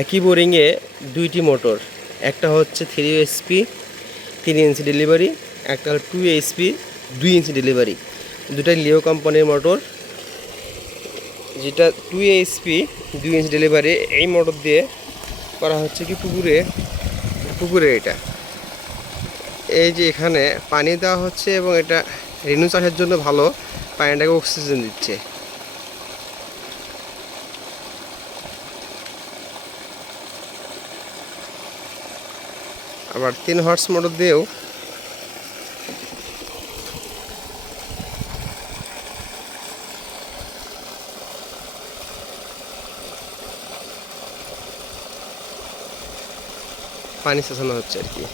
একই বোরিংয়ে দুইটি মোটর, একটা হচ্ছে 3 HP 3 ইঞ্চি ডেলিভারি, একটা হল 2 HP 2 ইঞ্চি ডেলিভারি। দুটাই লিও কোম্পানির মোটর। যেটা 2 HP 2 ইঞ্চি ডেলিভারি, এই মোটর দিয়ে করা হচ্ছে কি পুকুরে এটা এই যে এখানে পানি দেওয়া হচ্ছে এবং এটা রেণু চাষের জন্য ভালো, পানিটাকে অক্সিজেন দিচ্ছে। আবার 3 হর্স মোটর দিয়েও পানি সেচানো হচ্ছে আর কি।